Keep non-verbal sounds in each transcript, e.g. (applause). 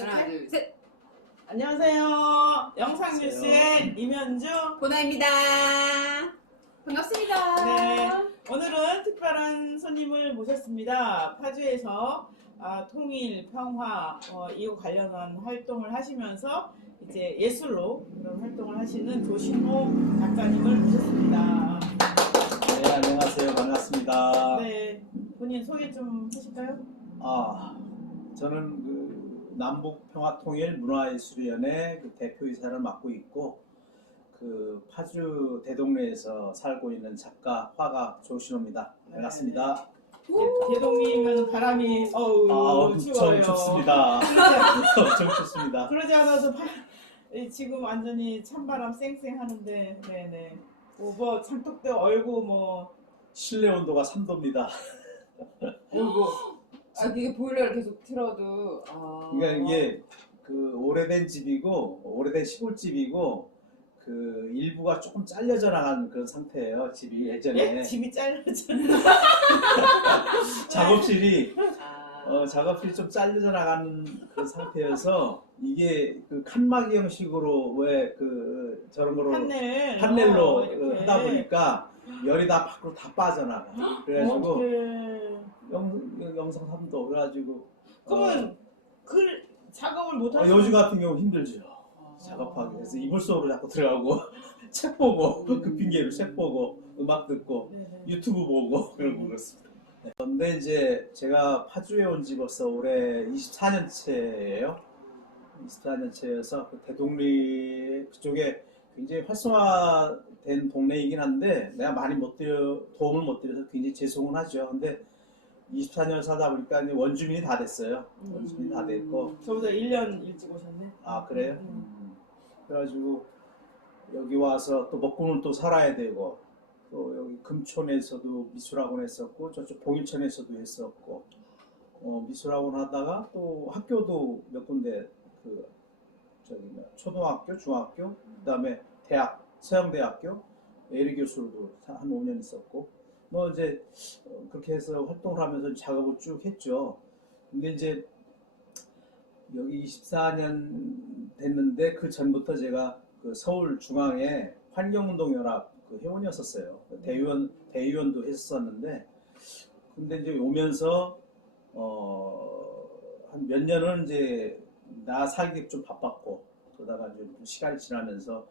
하나, 둘, 셋. 안녕하세요. 영상뉴스의 이면주. 보나입니다. 반갑습니다. 네. 오늘은 특별한 손님을 모셨습니다. 파주에서 아, 통일, 평화 어, 이거 관련한 활동을 하시면서 이제 예술로 그런 활동을 하시는 조신호 작가님을 모셨습니다. 네, 안녕하세요. 반갑습니다. 네, 본인 소개 좀 하실까요? 아, 저는 그 남북평화통일 문화예술위원회 그 대표이사를 맡고 있고, 그 파주 대동네에서 살고 있는 작가 화가 조신호입니다. 반갑습니다. 대- 대동님은 바람이 어우 아, 엄청 추워요. 춥습니다. 엄청 춥습니다. (laughs) 그러지 않아도 바, 이 지금 완전히 찬바람 쌩쌩 하는데, 네네. 뭐, 뭐 장독대 얼고 뭐 실내 온도가 3도입니다. 얼고. 아, 이게 보일러를 계속 틀어도. 아. 그러니까 이게 그 오래된 집이고, 오래된 시골집이고, 그 일부가 조금 잘려져 나간 그런 상태예요. 집이 예전에. 예? 집이 잘려져. (laughs) 작업실이 아. 어, 작업실이 좀 잘려져 나간 그 상태여서 이게 그 칸막이 형식으로 왜 그 저런 거로 판넬. 판넬로 어, 어, 이렇게. 하다 보니까 열이 다 밖으로 다 빠져나가. 그래가지고 어떡해. 영, 영상 3도 그래가지고 그러면 그 작업을 못 어, 요즘 같은 경우 힘들죠. 아. 작업하기 그래서 이불 속으로 자꾸 들어가고 (laughs) 책 보고 음. 그 핑계로 책 보고 음악 듣고 네네. 유튜브 보고 (laughs) 그러고 그렇습니다. 네. 근데 이제 제가 파주에 온 지 벌써 올해 24년째예요. 24년째여서 그 대동리 그쪽에 굉장히 활성화된 동네이긴 한데 내가 많이 못 드려 도움을 못 드려서 굉장히 죄송은 하죠. 근데 24년 살다 보니까 이제 원주민이 다 됐어요. 음. 원주민이 다 됐고 저보다 1년 일찍 오셨네. 아 그래요? 음. 음. 그래가지고 여기 와서 또 먹고는 또 살아야 되고 또 여기 금촌에서도 미술학원 했었고 저쪽 봉일천에서도 했었고 어, 미술학원 하다가 또 학교도 몇 군데 그 저기 뭐 초등학교, 중학교, 그다음에 대학, 서양대학교 예리 교수로도 한 5년 있었고 뭐 이제 어, 그렇게 해서 활동을 하면서 작업을 쭉 했죠. 근데 이제 여기 24년 됐는데 그 전부터 제가 그 서울 중앙에 환경운동연합 그 회원이었었어요. 그 대의원 대의원도 했었는데 근데 이제 오면서 어 한 몇 년은 이제 나 살기 좀 바빴고 그러다가 이제 좀 시간이 지나면서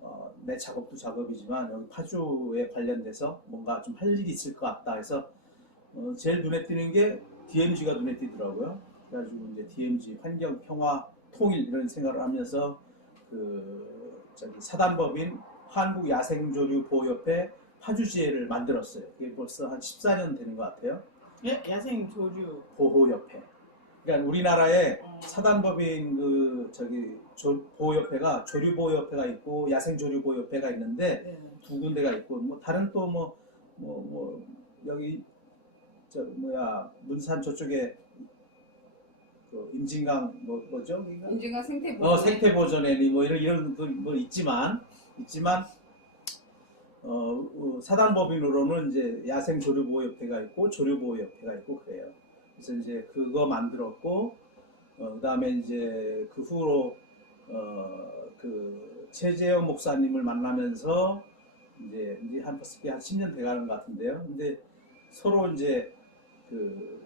어, 내 작업도 작업이지만 여기 파주에 관련돼서 뭔가 좀 할 일이 있을 것 같다 해서 어, 제일 눈에 띄는 게 DMZ가 눈에 띄더라고요. 그래가지고 이제 DMZ 환경 평화 통일 이런 생각을 하면서 그 저기 사단법인 한국 야생조류 보호협회 파주지회를 만들었어요. 그게 벌써 한 14년 되는 것 같아요. 예? 야생 조류. 보호협회. 그러니까 우리나라에 어. 사단법인 그 저기 조- 보호협회가 조류보호협회가 있고 야생조류보호협회가 있는데 네. 두 군데가 있고 뭐 다른 또 뭐 뭐 뭐 여기 저 뭐야 문산 저쪽에 그 임진강 뭐 뭐죠? 인증과 생태 보존. 어 생태 보존회니 뭐 이런 이런 것도 뭐 있지만 있지만 어, 어, 사단법인으로는 이제 야생 조류보호협회가 있고 조류보호협회가 있고 그래요. 그래서 이제 그거 만들었고 어, 그다음에 이제 그 후로 어, 그 최재형 목사님을 만나면서 이제 이제 한 벌써 한 10년 돼가는 것 같은데요. 근데 서로 이제 그,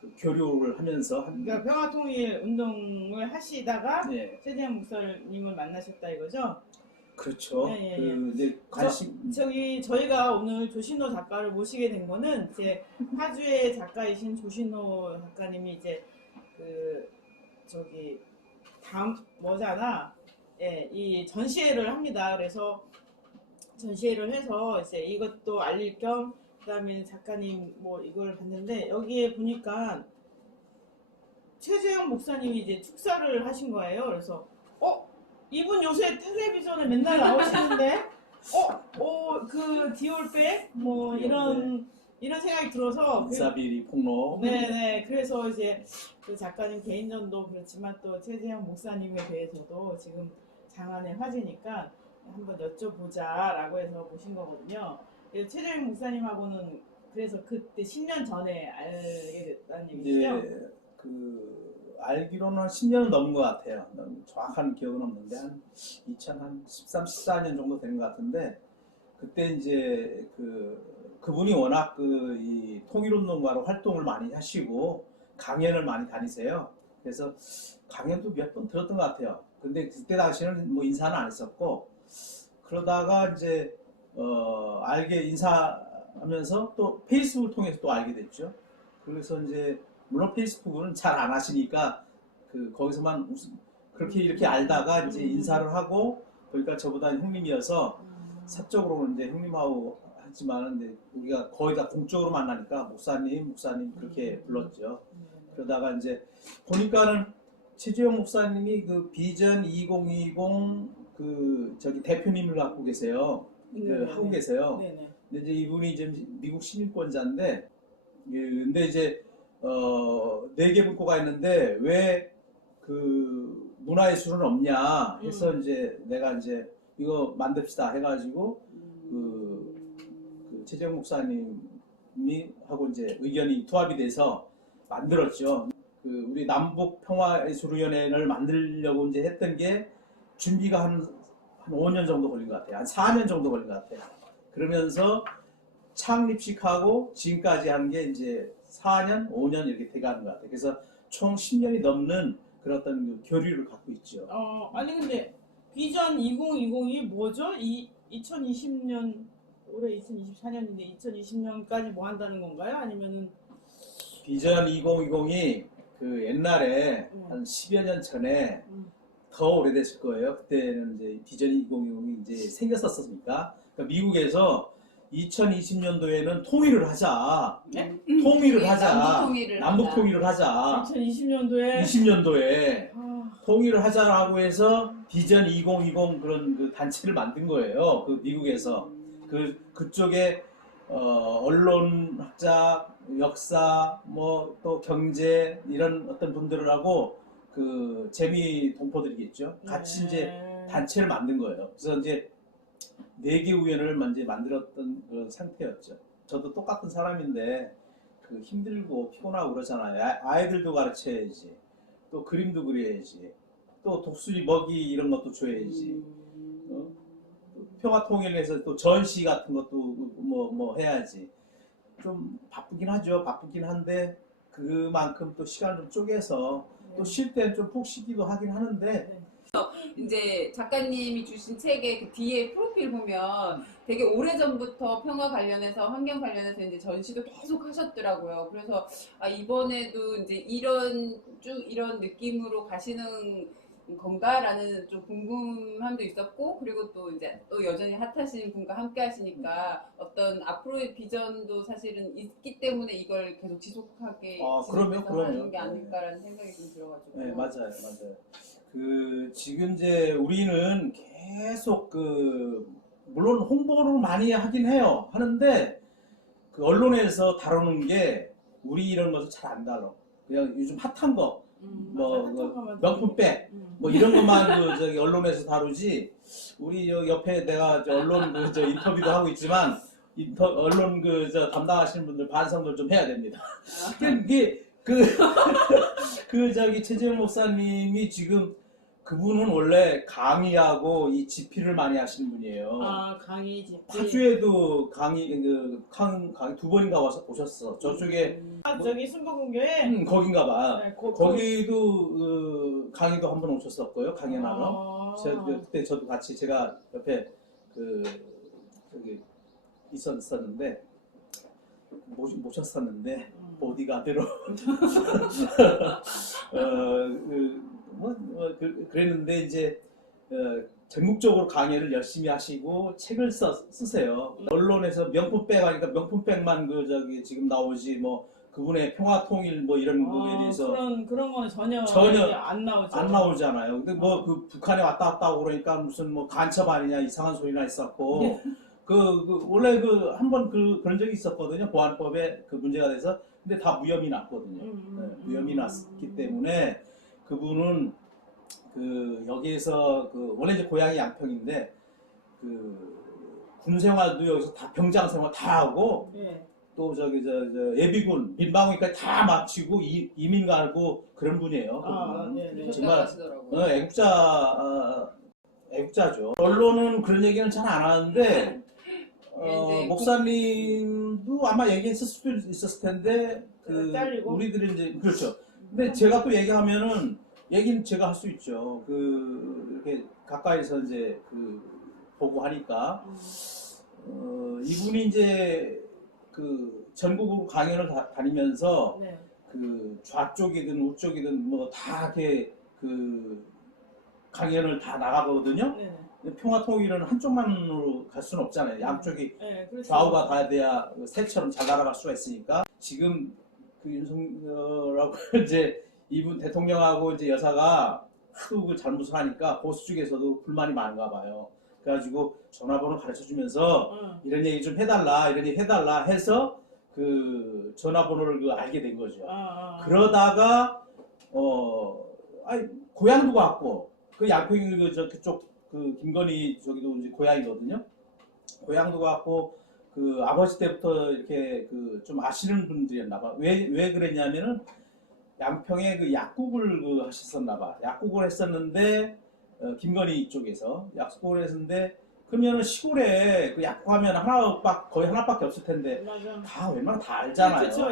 그 교류를 하면서 한 그러니까 평화통일 운동을 하시다가 네. 최재형 목사님을 만나셨다 이거죠? 그렇죠. 예, 예, 그 예. 이제 관심 저 기 저희가 오늘 조신호 작가를 모시게 된 거는 이제 파주의 작가이신 조신호 작가님이 이제 그 저기 다음 뭐잖아. 예, 이 전시회를 합니다. 그래서 전시회를 해서 이제 이것도 알릴 겸 그다음에 작가님 뭐 이걸 봤는데 여기에 보니까 최재형 목사님이 이제 축사를 하신 거예요. 그래서 어? 이분 요새 텔레비전에 맨날 나오시는데? 어어그 디올백? 뭐 이런 이런 생각이 들어서 그- 사비리 폭로 네네 그래서 이제 그 작가님 개인전도 그렇지만 또 최재형 목사님에 대해서도 지금 장안의 화제니까 한번 여쭤보자라고 해서 모신 거거든요. 최재형 목사님하고는 그래서 그때 10년 전에 알게 됐다는 얘기죠. 이제 그 알기로는 한 10년은 넘은 것 같아요. 정확한 기억은 없는데 한 2013, 14년 정도 된 것 같은데 그때 이제 그 그분이 워낙 그 이 통일운동가로 활동을 많이 하시고 강연을 많이 다니세요. 그래서 강연도 몇 번 들었던 것 같아요. 근데 그때 당시에는 뭐 인사는 안 했었고 그러다가 이제 어 알게 인사하면서 또 페이스북을 통해서 또 알게 됐죠. 그래서 이제 물론 페이스북은 잘 안 하시니까 그 거기서만 무슨 그렇게 이렇게 알다가 이제 인사를 하고 보니까 저보다 형님이어서 사적으로는 이제 형님하고 하지만 이제 우리가 거의 다 공적으로 만나니까 목사님, 목사님 그렇게 불렀죠. 그러다가 이제 보니까는 최재형 목사님이 그 비전 2020 그 저기 대표님을 갖고 계세요. 그 하고 계세요. 네네. 근데 이제 이분이 이제 미국 시민권자인데, 예, 근데 이제 어네 개 문구가 있는데 왜 그 문화예술은 없냐 해서 이제 내가 이제 이거 만듭시다 해가지고 최재형 목사님이 하고 이제 의견이 투합이 돼서 만들었죠. 그 우리 남북 평화 예술위원회를 만들려고 이제 했던 게 준비가 한, 한 5년 정도 걸린 것 같아요. 한 4년 정도 걸린 것 같아요. 그러면서 창립식하고 지금까지 한 게 이제 4년, 5년 이렇게 돼가는 것 같아요. 그래서 총 10년이 넘는 그런 어떤 그 교류를 갖고 있죠. 어, 아니 근데 비전 2020이 뭐죠? 이 2020년 올해 2024년인데 2020년까지 뭐 한다는 건가요? 아니면은 비전 2020이 그 옛날에 음. 한 10여 년 전에 음. 더 오래됐을 거예요. 그때는 이제 비전 2020이 이제 생겼었으니까. 그러니까 미국에서 2020년도에는 통일을 하자. 네? 통일을 하자. 남북 통일을 남북 하자. 통일을 하자. 2020년도에 20년도에 아, 통일을 하자라고 해서 비전 2020 그런 그 단체를 만든 거예요. 그 미국에서 그 그쪽에 어, 언론학자, 역사, 뭐 또 경제 이런 어떤 분들하고 그 재미 동포들이겠죠. 같이 이제 네. 단체를 만든 거예요. 그래서 이제 네개 우연을 이제 만들었던 그런 상태였죠. 저도 똑같은 사람인데 그 힘들고 피곤하고 그러잖아요. 아- 아이들도 가르쳐야지. 또 그림도 그려야지. 또 독수리 먹이 이런 것도 줘야지. 어? 평화 통일에서 또 전시 같은 것도 뭐뭐 해야지. 좀 바쁘긴 하죠. 바쁘긴 한데 그만큼 또 시간을 좀 쪼개서 또 쉴 때는 좀 푹 쉬기도 하긴 하는데 이제 작가님이 주신 책의 그 뒤에 프로필 보면 되게 오래 전부터 평화 관련해서 환경 관련해서 이제 전시도 계속 하셨더라고요. 그래서 아 이번에도 이제 이런 쭉 이런 느낌으로 가시는 건가라는 좀 궁금함도 있었고 그리고 또 이제 또 여전히 핫하신 분과 함께 하시니까 어떤 앞으로의 비전도 사실은 있기 때문에 이걸 계속 지속하게 아, 그럼요, 그럼요. 하는 게 아닐까라는 생각이 좀 들어가지고 네, 맞아요, 맞아요. 그 지금 이제 우리는 계속 그 물론 홍보를 많이 하긴 해요. 하는데 그 언론에서 다루는 게 우리 이런 것을 잘 안 다뤄. 그냥 요즘 핫한 거, 음, 뭐 핫한 그 것만 명품백, 음. 뭐 이런 것만 그 저기 언론에서 다루지. 우리 여 옆에 내가 저 언론 그 저 인터뷰도 하고 있지만 인터 언론 그 저 담당하시는 분들 반성을 좀 해야 됩니다. 이게 그, (laughs) 그 저기 최재형 목사님이 지금 그분은 원래 강의하고 이 집필을 많이 하시는 분이에요. 아 강의 집필 파주에도 강의 그 강, 강의 두 번인가 와서 오셨어. 저쪽에 아, 저기 순복음교회 음, 거긴가 봐. 네, 거, 거기도 그 강의도 한 번 오셨었고요. 강연하러. 아, 저, 저 그때 저도 같이 제가 옆에 그 저기 있었었는데 모, 모셨었는데 음. 보디가드로 (laughs) 어 그 뭐 뭐, 그, 그랬는데 이제 어, 전국적으로 강의를 열심히 하시고 책을 써, 쓰세요. 언론에서 명품백 하니까 명품백만 그 저기 지금 나오지 뭐 그분의 평화 통일 뭐 이런 거에 아, 대해서 그런 그런 거는 전혀 전혀 안 나오죠. 안 나오잖아요. 근데 뭐 그 북한에 왔다 갔다 하고 그러니까 무슨 뭐 간첩 아니냐 이상한 소리나 있었고 네. 그, 그 원래 그 한 번 그 그런 적이 있었거든요. 보안법에 그 문제가 돼서 근데 다 무혐의 났거든요. 음, 네, 음, 무혐의 음. 났기 때문에 그분은 그 여기에서 그 원래 이제 고향이 양평인데 그 군 생활도 여기서 다 병장 생활 다 하고 예. 또 저기 저, 저 예비군 민방위까지 다 마치고 이, 이민 가고 그런 분이에요. 아. 네, 네. 정말. 어, 애국자 어, 애국자죠. 언론은 그런 얘기는 잘 안 하는데 어, 이제 목사님도 아마 얘기했을 수도 있었을 텐데 그 잘리고? 우리들이 이제 그렇죠. 근데 제가 또 얘기하면은 얘기는 제가 할 수 있죠. 그 이렇게 가까이서 이제 그 보고 하니까 어, 이분이 이제 그 전국으로 강연을 다, 다니면서 네. 그 좌쪽이든 우쪽이든 뭐 다 이렇게 그 강연을 다 나가거든요. 네. 평화 통일은 한쪽만으로 갈 수는 없잖아요. 양쪽이 네, 그렇죠. 좌우가 가야 돼야 그 새처럼 잘 날아갈 수가 있으니까 지금 그 윤석열하고 (laughs) 이제 이분 대통령하고 이제 여사가 하도 그 잘못을 하니까 보수 쪽에서도 불만이 많은가 봐요. 그래가지고 전화번호 가르쳐 주면서 응. 이런 얘기 좀 해달라 이런 얘기 해달라 해서 그 전화번호를 그 알게 된 거죠. 아, 아. 그러다가 어 아니 고향도 갔고 그 양평이 그저 그쪽 그 김건희 저기도 이제 고향이거든요. 고향도 갔고 그 아버지 때부터 이렇게 그 좀 아시는 분들이었나 봐. 왜 왜 그랬냐면은 양평에 그 약국을 그 하셨었나 봐. 약국을 했었는데 어, 김건희 쪽에서 약국을 했었는데 그러면은 시골에 그 약국하면 하나밖 거의 하나밖에 없을 텐데 맞아. 다 웬만하면 다 알잖아요. 그렇죠.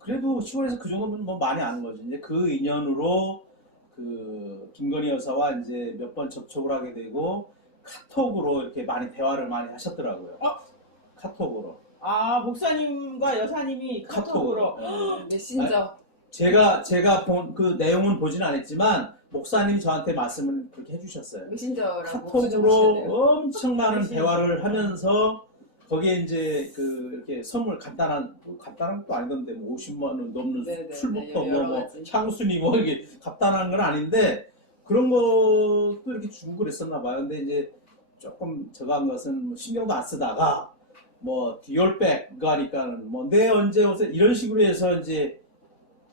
그래도 시골에서 그 정도면 뭐 많이 아는 거지. 이제 그 인연으로 그 김건희 여사와 이제 몇 번 접촉을 하게 되고 카톡으로 이렇게 많이 대화를 많이 하셨더라고요. 어? 카톡으로. 아 목사님과 여사님이 카톡으로. 카톡으로. 예. 메신저. 제가 제가 본 그 내용은 보지는 않았지만 목사님이 저한테 말씀을 그렇게 해주셨어요. 메신저라고 카톡으로. 엄청 많은 메신저. 대화를 하면서 거기에 이제 그 이렇게 선물 간단한 뭐 간단한 것도 아니던데 뭐 50만 원 넘는 네네, 술부터 네, 뭐, 여러 뭐 가지. 향수니 뭐 이게 간단한 건 아닌데 그런 것도 이렇게 주고 그랬었나 봐요. 근데 이제 조금 저거 한 것은 뭐 신경도 안 쓰다가 뭐 디올백 거 하니까는 뭐내 언제 오세요 이런 식으로 해서 이제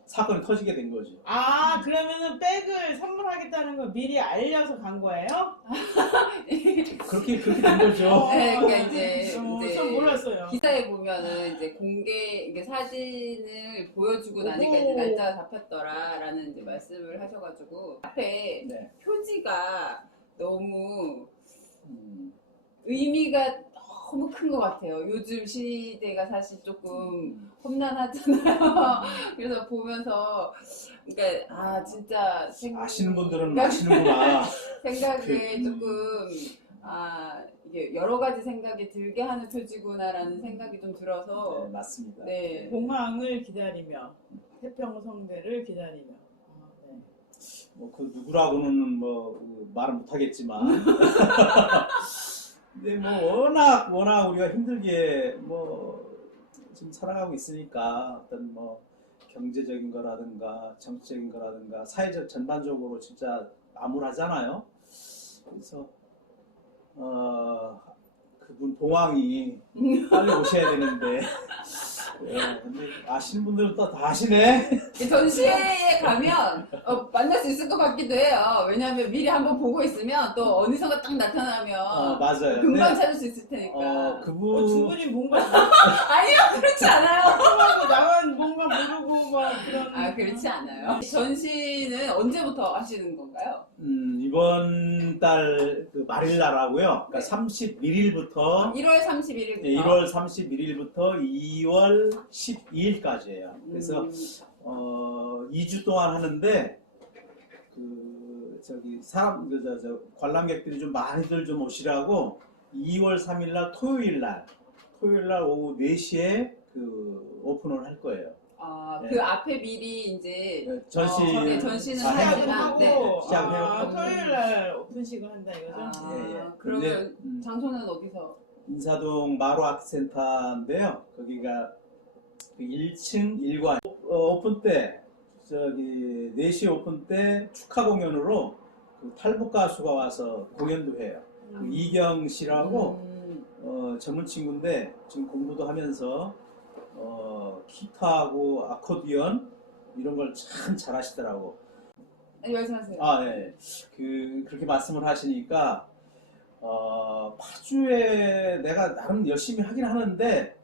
사건이 터지게 된 거죠. 아 그러면은 백을 선물하 겠다는 걸 미리 알려서 간 거예요? (laughs) 그렇게 그렇게 된 거죠. 네, 그러니까 이제- 어, 이제 전 몰랐어요. 기사에 보면은 이제 공개 이게 사진을 보여주고 나니까 이제. 날짜가 잡혔더라라는 이제 말씀을 하셔가지고 앞에 네. 표지가 너무 음. 의미가 너무 큰 것 같아요. 요즘 시대가 사실 조금 음. 험난하잖아요. (laughs) 그래서 보면서 그러니까 아 진짜 생- 아시는 분들은 아시는구나. (laughs) 생각에 그- 조금 아 이게 여러 가지 생각이 들게 하는 표지구나라는 생각이 좀 들어서 네, 맞습니다. 네. 공항을 기다리며 태평성대를 기다리며. 아, 네. 뭐 그 누구라고는 뭐 그, 말은 못하겠지만. (laughs) 근데 뭐 워낙 워낙 우리가 힘들게 뭐 지금 살아가고 있으니까 어떤 뭐 경제적인 거라든가 정치적인 거라든가 사회적 전반적으로 진짜 암울하잖아요. 그래서 어 그분 봉황이 빨리 오셔야 되는데. (laughs) 예, 근데 아시는 분들은 또 다 아시네. 이 전시회에 가면 어, 만날 수 있을 것 같기도 해요. 왜냐하면 미리 한번 보고 있으면 또 어디선가 딱 나타나면 어, 맞아요. 금방 근데, 찾을 수 있을 테니까. 어, 어, 그분 두 분이 뭔가 (laughs) 아니요, 그렇지 않아요. 궁금하고 나만 뭔가 모르고 막 그런. 아, 그렇지 않아요. 전시는 언제부터 하시는 건가요? 음, 이번 달그 말일날하고요. 그러니까 네. 31일부터 1월 31일부터. 네, 1월 31일부터 2월 12일까지예요. 그래서 음, 어, 2주 동안 하는데 그 저기 사람 그, 저, 저, 관람객들이 좀 많이들 좀 오시라고 2월 3일 날 토요일 날 토요일 날 오후 4시에 그 오픈을 할 거예요. 아, 네. 그 앞에 미리 이제 네, 전시 어, 네, 전시는 시작을 되나? 하고 네. 시작을 아, 해요. 토요일 날 오픈식을 한다 이거죠? 아, 예, 예. 그러면 근데, 음, 장소는 어디서? 인사동 마루 아트센터인데요. 거기가 그 1층 1관 어, 오픈 때 저기 4시 오픈 때 축하 공연으로 그 탈북 가수가 와서 공연도 해요. 그 음. 이경 씨라고 음, 어, 젊은 친구인데 지금 공부도 하면서 어, 기타하고 아코디언 이런 걸 참 잘하시더라고. 아니, 말씀하세요. 아, 네. 그, 그렇게 말씀을 하시니까, 어, 파주에 내가 나름 열심히 하긴 하는데,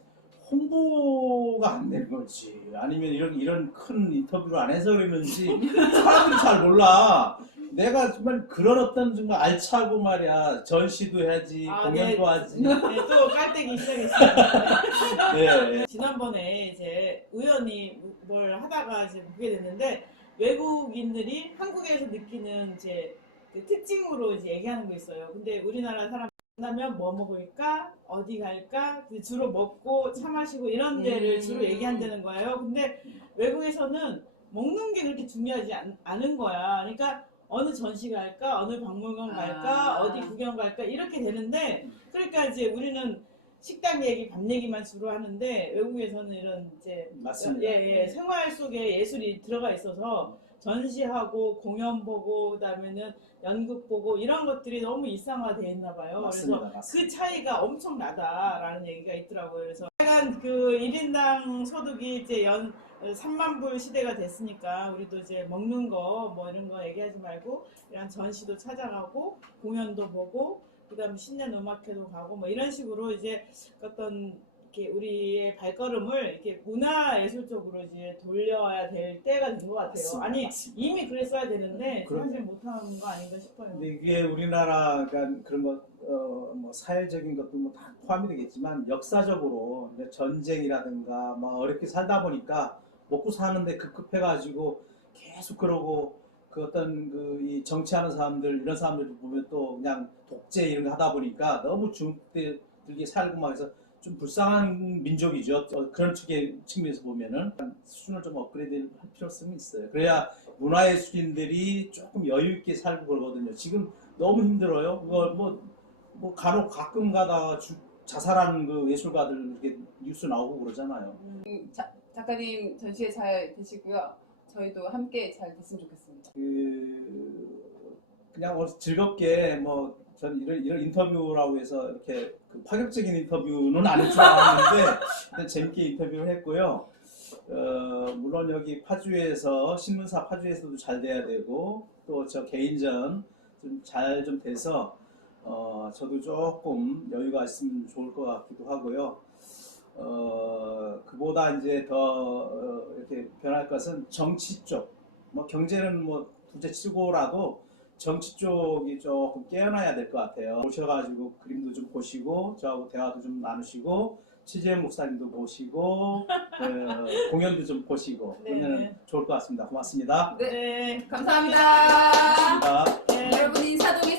홍보가 안 되는 거지. 아니면 이런 이런 큰 인터뷰를 안 해서 그러는지 사람들이 잘 몰라. 내가 정말 그런 어떤 정말 알차고 말이야 전시도 해야지 아, 공연도 네. 하지. 네, 또 깔때기 시작했어요. 네. 지난번에 이제 우연히 뭘 하다가 이제 보게 됐는데 외국인들이 한국에서 느끼는 이제 그 특징으로 이제 얘기하는 거 있어요. 근데 우리나라 사람 만나면 뭐 먹을까? 어디 갈까? 근데 주로 먹고 차 마시고 이런 데를 음. 주로 얘기한다는 거예요. 근데 외국에서는 먹는 게 그렇게 중요하지 않, 않은 거야. 그러니까 어느 전시 갈까? 어느 박물관 갈까? 아. 어디 구경 갈까? 이렇게 되는데 그러니까 이제 우리는 식당 얘기, 밥 얘기만 주로 하는데 외국에서는 이런 이제 맞습니다. 예, 예, 생활 속에 예술이 들어가 있어서 전시하고 공연 보고 그다음에는 연극 보고 이런 것들이 너무 일상화되어 있나 봐요. 맞습니다. 그래서 맞습니다. 그 차이가 엄청나다라는 얘기가 있더라고요. 그래서 약간 그 1인당 소득이 이제 연 3만 불 시대가 됐으니까 우리도 이제 먹는 거 뭐 이런 거 얘기하지 말고 이런 전시도 찾아가고 공연도 보고 그다음에 신년 음악회도 가고 뭐 이런 식으로 이제 어떤 이렇게 우리의 발걸음을 이렇게 문화 예술 이제 돌려야 될 때가 된 것 같아요. 맞습니다. 아니 맞습니다. 이미 그랬어야 되는데 그럼요. 사실 못하는 거 아닌가 싶어요. 근데 이게 우리나라가 그런 거, 어, 뭐 사회적인 것도 뭐 다 포함이 되겠지만 역사적으로 전쟁이라든가 뭐 어렵게 살다 보니까 먹고 사는데 급급해가지고 계속 그러고 그 어떤 그 이 정치하는 사람들 이런 사람들 보면 또 그냥 독재 이런 거 하다 보니까 너무 중들게 살고 막 해서 좀 불쌍한 민족이죠. 어, 그런 측의 측면에서 보면은 수준을 좀 업그레이드 할 필요성이 있어요. 그래야 문화예술인들이 조금 여유 있게 살고 그러거든요. 지금 너무 힘들어요. 그거 뭐, 뭐 간혹 가끔 가다가 주- 자살하는 그 예술가들 이렇게 뉴스 나오고 그러잖아요. 음, 자, 작가님 전시회 잘 되시고요. 저희도 함께 잘 됐으면 좋겠습니다. 그 그냥 즐겁게 뭐 전 이런, 이런 인터뷰라고 해서 이렇게 그 파격적인 인터뷰는 아닐 줄 알았는데 (laughs) 일단 재밌게 인터뷰를 했고요. 어, 물론 여기 파주에서 신문사 파주에서도 잘 돼야 되고 또 저 개인전 좀 잘좀 돼서 어, 저도 조금 여유가 있으면 좋을 것 같기도 하고요. 어, 그보다 이제 더 어, 이렇게 변할 것은 정치 쪽, 뭐 경제는 뭐 둘째 치고라도 정치 쪽이 조금 깨어나야 될 것 같아요. 오셔가지고 그림도 좀 보시고 저하고 대화도 좀 나누시고 최재형 목사님도 보시고 어, (laughs) 공연도 좀 보시고 네. 그러면 좋을 것 같습니다. 고맙습니다. 네, 네. 감사합니다. 고맙습니다. 네. 여러분 인사동에서 봬요.